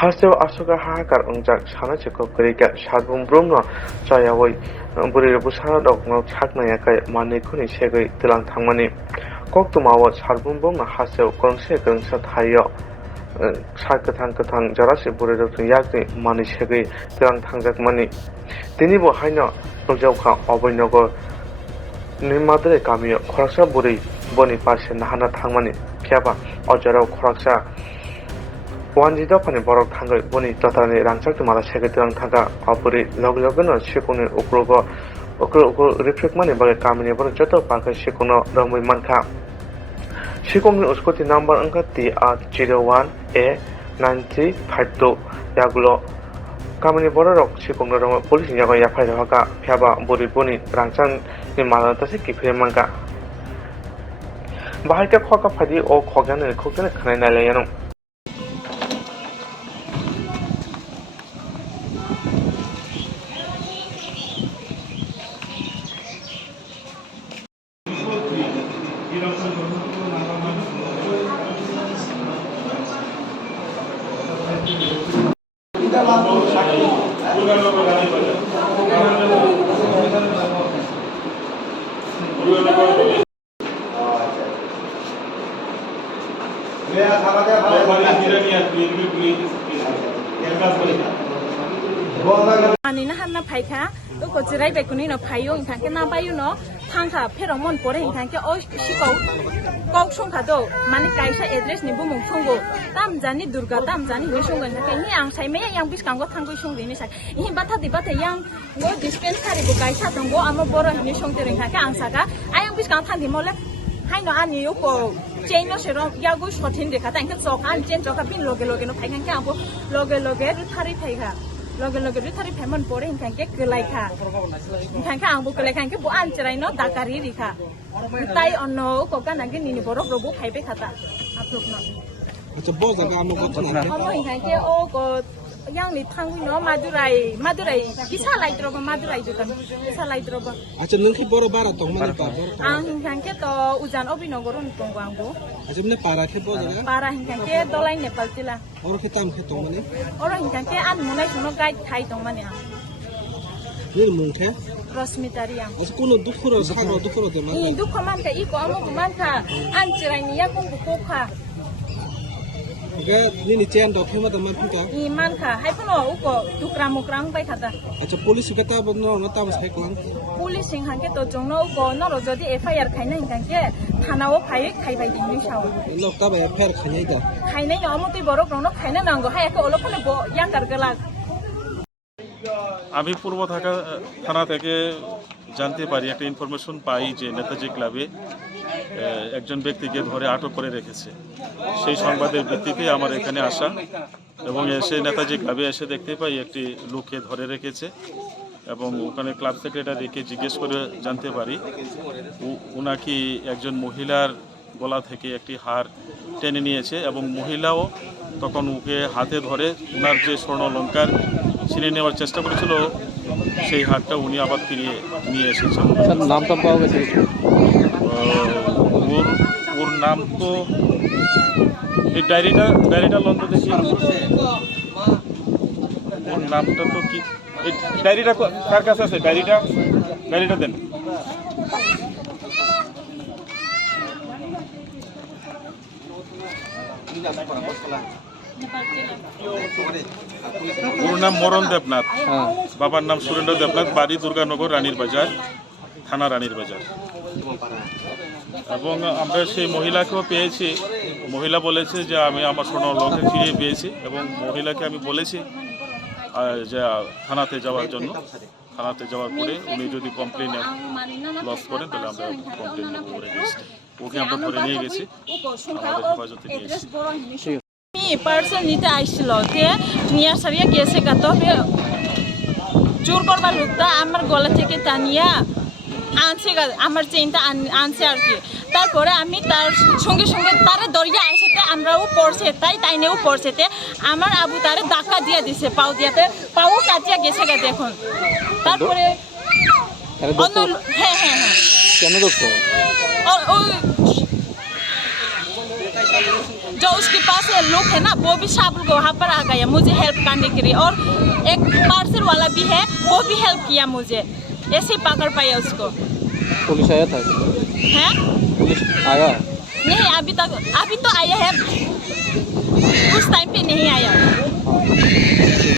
Hasil asuka hakar ungjak sana chekok kerika sadbum brumno chayawoi buri busana dok ngok chakna yakai mani kuni segai tilang thangmani kok tumawo sadbum brumno hasil krongsa thayo sakatang jarasi buri dok yakni mani segai tilang thangjak mani tini bo haino nokjawkha oboinogo nimadre kamiyo khoraksa buri boni pashe nahana thangmani phiaba ojaro khoraksa Wanjida pani borok thangai boni tatani rangchak mala segetrang thaga apuri logno shikuni ukrogo reflect mani bage kamini borok joto pakai shikuno ramui manka shikungni uskoti number angka TR01A9352 yagulo kamini borok shikungno ramui police yago yaphai rohaka phiaba buri boni rangchang ni mala tase kifre manka bahai ka khoka phadi o khogane khanai nalai yanong Ani na hanna phaika ko chirai be kuni no phayo ingkhan ke na bayu no thangkha pheromon pore ingkhan ke o sikau kok songkha do mane kaisa address ni bumung thongo tam jani durga tam jani ni songa ke ni ang sai me yang biskango thangoi songri ni sai hi batha yang go dispensary bo kaisa tongo amo boro ni songte ingkhan ke ang saka ayang biskang thandi mole haino ani yo ko chain sero yago shotin dekha tang ke chokan chain choka bin loge no phaikan ke abo loge thari phaika loge thari phaimon pore ingkhan ke kelai kha ingkhan ke angbo kelai khan ke bo an chirai no dakari rikha tai onno ko kana ke nini borok robo phaibe khata aplokno acha bo jaga amo ko thana amo ingkhan ke o ko yang ni thangui no madurai kisa laidroba madurai dukan kisa laidroba acha nungki boro bara tongmani pa ang ingkhan ke to ujan obinogoron tonggo angbo acha mne para ke bo jaga para ingkhan ke dolai nepal tila or ke tam ke tongmani oro ingkhan ke an munai sono guide thai tongmani ang ni mungke rosmitari ang acha kono dukhoro sakro de i dukho man ka i ko amo man ka an chirai ni yakong ko kha ga ni chen do phema da man phika i man kha hai phono uko dukram bai khata acha police ke ta bo no na ta sai klan police ingkhan ke to jongno uko noro jodi FIR khaina ingkhan ke thanao khai bai dingni saw lok ta ba fer khanai da khaina yo amo tui borok rongno khaina nango hai ko olo phone bo yang kargala আমি পূর্ব থানা থেকে জানতে পারি একটা information পাই যে নেতাজি ক্লাবে একজন ব্যক্তিকে ধরে আটক করে রেখেছে সেই সংবাদের ভিত্তিতে আমার এখানে আসা এবং এসে নেতাজি ক্লাবে এসে দেখতে পাই একটি লোককে ধরে রেখেছে এবং ওখানে ক্লাব সেক্রেটারিকে জিজ্ঞেস করে জানতে পারি উনাকি একজন মহিলার গলা থেকে একটি হার টেনে নিয়েছে এবং মহিলাও তখন ওকে হাতে ধরে ওনার যে স্বর্ণ অলংকার ছিনে নেওয়ার চেষ্টা করেছিল সেই হারটা উনি আবার ফিরিয়ে নিয়ে এসেছেন নামটা পাওয়া গেছে ওর নাম তো এই ডায়েরিটা লন্ডন দেখি ওর নামটা তো কি এই ডায়েরিটা কার কাছে আছে ডায়েরিটা দেন ওর নাম মরণ দেবনাথ বাবার নাম সুরেন্দ্র দেবনাথ বাড়ি দুর্গানগর রানীর বাজার থানা রানীর বাজার এবং আমরা সেই মহিলাকেও পেয়েছি মহিলা বলেছে যে আমি আমার স্বর্ণ অলংকার ফিরিয়ে পেয়েছি এবং মহিলাকে আমি বলেছি যে থানাতে যাওয়ার জন্য থানাতে যাওয়ার পরে উনি যদি কমপ্লেন লস করেন তাহলে আমরা কমপ্লেন নেব করে গেছি ওকে আমরা ধরে নিয়ে গেছি আমাদের হেফাজতে নিয়েছি পার্সেল নিতে আইছিল তে নিয়া সারিয়া গেছে গাতো চোর করবার লোকটা আমার গলা থেকে টানিয়া আনছে আমার চেইনটা আনছে আর কি তারপরে আমি তার সঙ্গে তারে দরিয়া আইসাতে আমরাও পড়ছে তাইনেও পড়ছেতে আমার আবু তারে ধাক্কা দিয়ে দিছে পাও দিয়াতে পাও কাটিয়া গেছে গা দেখুন তারপরে হ্যাঁ কেন उसके पास लोग है ना वो भी शाबुल को वहाँ पर आ गया मुझे हेल्प करने के लिए और एक पार्सल वाला भी है वो भी हेल्प किया मुझे ऐसे ही पकड़ पाया उसको पुलिस आया था हैं पुलिस आया नहीं अभी तो आया है उस टाइम पे नहीं आया